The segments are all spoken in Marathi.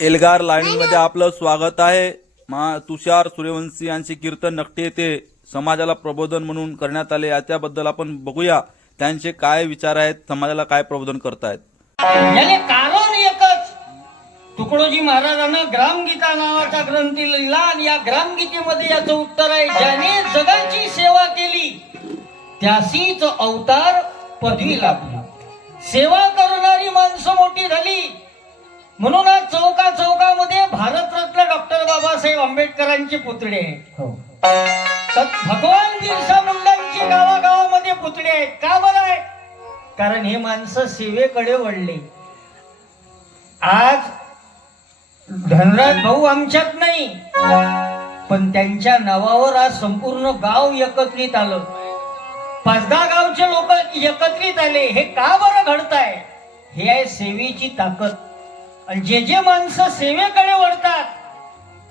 एल्गार लाईनीमध्ये आपलं स्वागत आहे. मा तुषार सूर्यवंशी यांचे कीर्तन नकटे येथे समाजाला प्रबोधन म्हणून करण्यात आले. आहे. त्याबद्दल आपण बघूया. त्यांचे काय विचार आहेत? समाजाला काय प्रबोधन करतायत? याने कारण एकच. तुकडोजी महाराजांना ग्रामगीता नावाचा ग्रंथ लिहिला आणि या ग्रामगीतेमध्ये याचं उत्तर आहे ज्याने जगाची सेवा केली त्यासीच अवतार पदवी लाभली. सेवा करणारी माणसं मोठी झाली म्हणून आज चौका चौकामध्ये भारतरत्न डॉक्टर बाबासाहेब आंबेडकरांचे पुतळे. आहेत तर भगवान बिरसा मुंडांची गावागावामध्ये पुतळे आहेत. का बरं आहे? कारण हे माणसं सेवेकडे वळले. आज धनराज भाऊ आमच्यात नाही पण त्यांच्या नावावर आज संपूर्ण गाव एकत्रित आलं. पाच दहा गावचे लोक एकत्रित आले. हे का बरं घडताय? हे आहे सेवेची ताकद. आणि जे जे माणसं सेवेकडे वळतात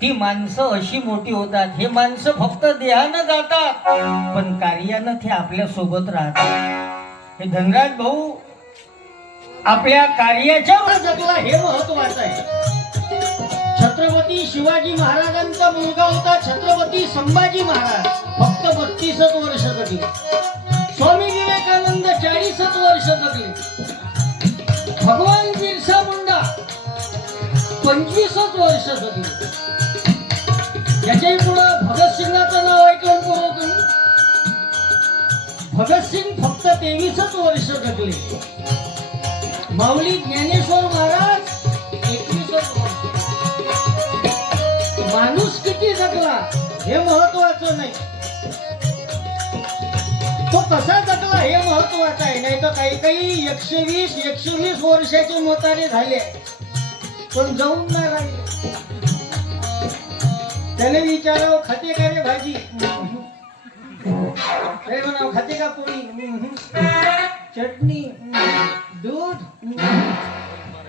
ती माणसं अशी मोठी होतात. हे माणसं फक्त देहानं जातात पण कार्यानं ते आपल्यासोबत राहतात. हे धनराज भाऊ आपल्या कार्याच्या जगला हे महत्वाचं आहे. छत्रपती शिवाजी महाराजांचा मुलगा होता छत्रपती संभाजी महाराज. फक्त बत्तीसच वर्ष कधी? पंचवीसच वर्ष जगले. याच्याही पुढं भगतसिंगाचं नाव ऐकलं कोण हो तुम्ही? भगतसिंग फक्त तेवीसच वर्ष जगले. माऊली ज्ञानेश्वर महाराज एकवीसच वर्ष. माणूस किती जगला हे महत्वाचं नाही. तो कसा जगला हे महत्वाचं आहे. नाही तर काही काही एकशे वीस एकशे वीस वर्षाचे मतारे झाले. पण जाऊन नाही राहिले. त्याने विचारावं खाते का रे भाजी? अरे म्हणावं खाते का पोळी? चटणी दूध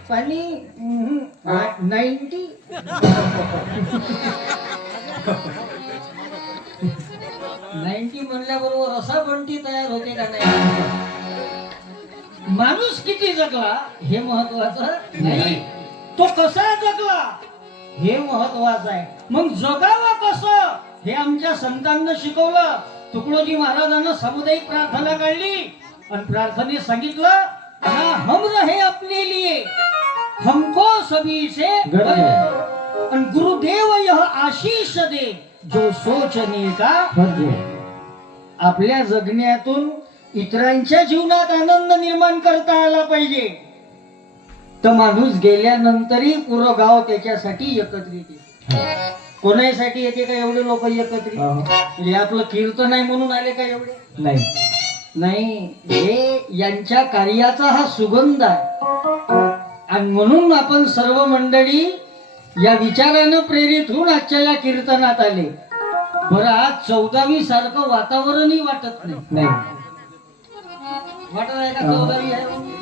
पाणी नाईन्टी. नाईन्टी म्हणल्याबरोबर असा बंटी तयार होते का नाही? माणूस किती जगला हे महत्वाचं नाही. तो कसा जगला? हे महत्वाचं आहे. मग जगावं कसं? हे आमच्या संतांना शिकवलं. तुकडोजी महाराजांना सामुदायिक प्रार्थना काढली. आणि प्रार्थनेत सांगितलं "ना हम रहे अपने लिए हमको सभी से आणि गुरुदेव यह आशीष दे जो सोचने का आपल्या जगण्यातून इतरांच्या जीवनात आनंद निर्माण करता आला पाहिजे. तर माणूस गेल्यानंतरही पुरं गाव त्याच्यासाठी एकत्रित येते कोणासाठी येते का एवढे लोक एकत्रित? म्हणजे आपलं कीर्तन आहे म्हणून आले का एवढे? नाही. नाही. हे यांच्या कार्याचा हा सुगंध आहे. आणि म्हणून आपण सर्व मंडळी या विचारानं प्रेरित होऊन आजच्या या कीर्तनात आले. बरं आज चौदावी सारखं वातावरणही वाटत नाही. नाही. वाटत आहे का चौदावी आहे?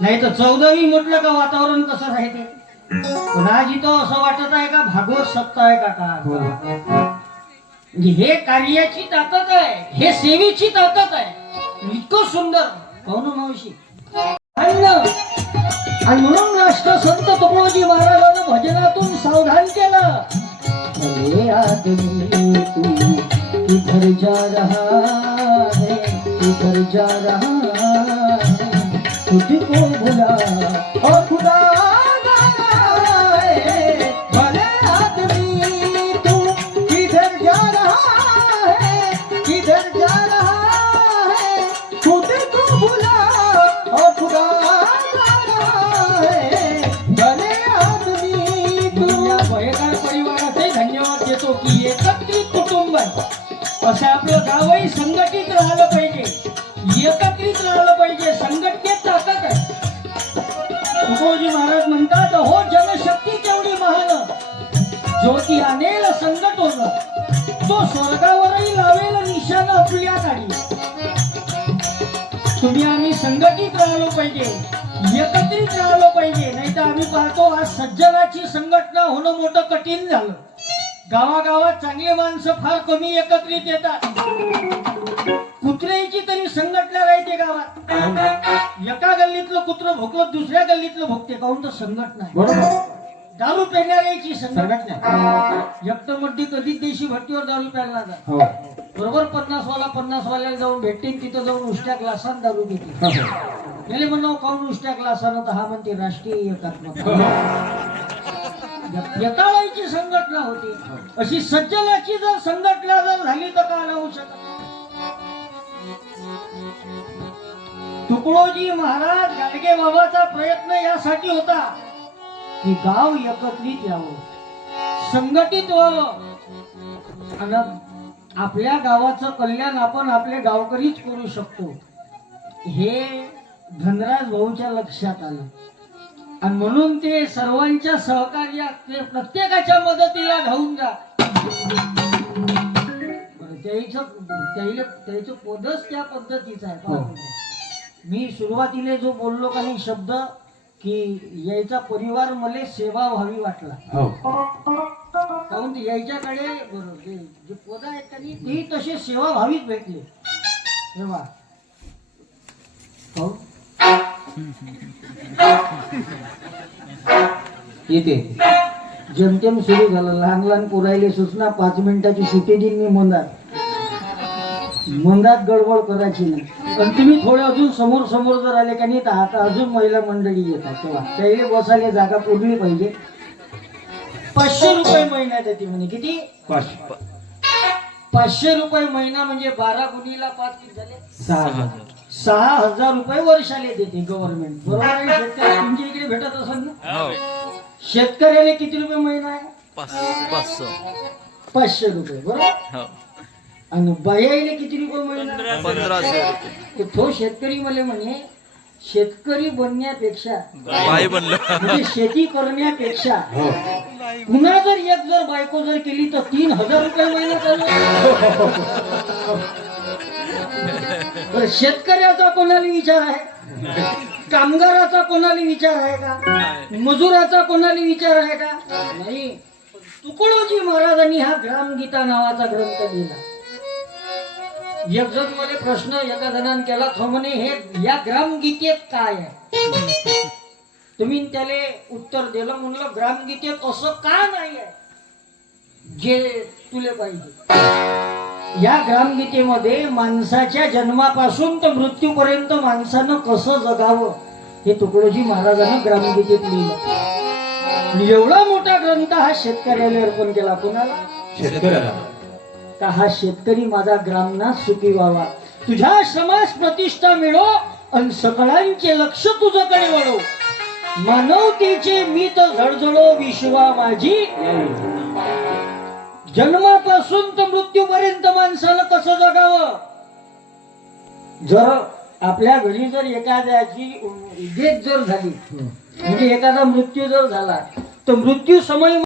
नाही तर चौदावी म्हटलं का वातावरण कसं राहते? पण आज इथं असं वाटत आहे का भागवत सप्ताह आहे का का हो. म्हणजे हे कार्याची ताकद आहे हे सेवेची ताकद आहे. इतकं सुंदर. पाहुणं मावशी? अन्न. आणि म्हणून राष्ट्रसंत तुकडोजी महाराजांना भजनातून सावधान केलं. अरे आदमी तू किधर जा रहा है किधर जा रहा तुझी कोण भुला ओ खुदा भले आदमी तू किधर जा रहा है किधर जा रहा है खुद को भुला। खुदा भले आदमी तू या भयकार परिवाराचे धन्यवाद देतो की एकत्रित कुटुंब असं आपलं गावही संघटित राहिलं पाहिजे. एकत्रित राहिलं ज्योती आणेल संकट होणं तो स्वर्गावरही लावेल निशाण आपल्या काढी तुम्ही आम्ही संघटित राहिलो पाहिजे एकत्रित राहिलो पाहिजे नाही तर आम्ही पाहतो आज सज्जनाची संघटना होणं मोठं कठीण झालं. गावागावात चांगले माणसं फार कमी एकत्रित येतात. कुत्र्याची तरी संघटना राहते गावात. एका गल्लीतलं कुत्र भोकलं दुसऱ्या गल्लीतलं भोगते काहून तर संघटना आहे? दारू पेणाऱ्याची संघटना कधीच देशी भट्टीवर दारू प्यायला जात. हो. बरोबर पन्नास वाला पन्नास वाल्याला जाऊन भेटते तिथं जाऊन उष्ट्या ग्लासात दारू घेते हो. गेले म्हणणं खाऊन उष्ट्या ग्लासानं? तर हा म्हणते राष्ट्रीय एकात्मता यताळाची संघटना होती. अशी सज्जनाची जर संघटना जर झाली तर का होऊ शकत? तुकडोजी महाराज गाडगे बाबाचा प्रयत्न यासाठी होता. की गाव एकत्रित यावं. संघटित व्हावं. आणि आपल्या गावाचं कल्याण आपण आपले गावकरीच करू शकतो. हे धनराज भाऊच्या लक्षात आलं. आणि म्हणून ते सर्वांच्या सहकार्यात ते प्रत्येकाच्या मदतीला धावून जा. त्याचं पदच त्या पद्धतीचं आहे. हो. मी सुरुवातीला जो बोललो का नाही शब्द की यायचा परिवार मला सेवा व्हावी वाटला. हो. काहून ते यायच्याकडे बरं, जे पद आहेत त्यांनी तेही तसे सेवा व्हावीच भेटले. तेव्हा काहून? येते. जेमतेम सुरू झालं. लहान लहान पोरायले सूचना पाच मिनिटाची सुट्टी देईन मी मंदात. मंदात गडबड करायची नाही. पण तुम्ही थोडे अजून समोर समोर जर आले का नाही तर आता अजून महिला मंडळी येतात. तेव्हा त्याला बसायला जागा पुरली पाहिजे. पाचशे रुपये महिना देते म्हणे. किती? पाच पाचशे रुपये महिना म्हणजे बारा गुणीला पाच किती झाले? सहा हजार. सहा हजार रुपये वर्षाले देते गव्हर्नमेंट बरोबर आहे शेतकरी तुमच्या इकडे भेटत असेल ना? शेतकऱ्याला किती रुपये महिना आहे? पाचशे. रुपये बरोबर? आणि बायाले किती रुपये पंधराशे तर तो शेतकरी मला म्हणे शेतकरी बनण्यापेक्षा बाई बनलं. म्हणजे शेती करण्यापेक्षा हो. पुन्हा जर एक जर बायको जर केली तर तीन हजार रुपये महिना चालू शेतकऱ्याचा कोणाला विचार आहे? कामगाराचा कोणाला विचार आहे का? मजुराचा कोणाला विचार आहे का? नाही. तुकडोजी महाराजांनी हा ग्रामगीता नावाचा ग्रंथ लिहिला. एक जण मला प्रश्न एका जणांनी केला तो म्हणे हे या ग्रामगीतेत काय आहे? तुम्ही त्याला उत्तर दिलं म्हणलं ग्रामगीतेत असं का नाही आहे? जे तुले पाहिजे. या ग्रामगीतेमध्ये माणसाच्या जन्मापासून तर मृत्यूपर्यंत माणसानं कसं जगावं हे तुकडोजी महाराजांनी ग्रामगीतेत लिहिलं. एवढा मोठा ग्रंथ हा शेतकऱ्याला अर्पण केला. कोणाला? शेतकऱ्याला. का हा शेतकरी माझा ग्रामना सुखी व्हावा? तुझ्या समाज प्रतिष्ठा मिळो आणि सकळांचे लक्ष तुझ्याकडे वळो. मानवतेचे मी तर झळझळो विश्वा माझी. जन्मापासून तर मृत्यूपर्यंत माणसाला कसं जगावं? जर आपल्या घरी जर एखाद्याची डेथ जर झाली म्हणजे एखादा मृत्यू जर झाला तर मृत्यू समय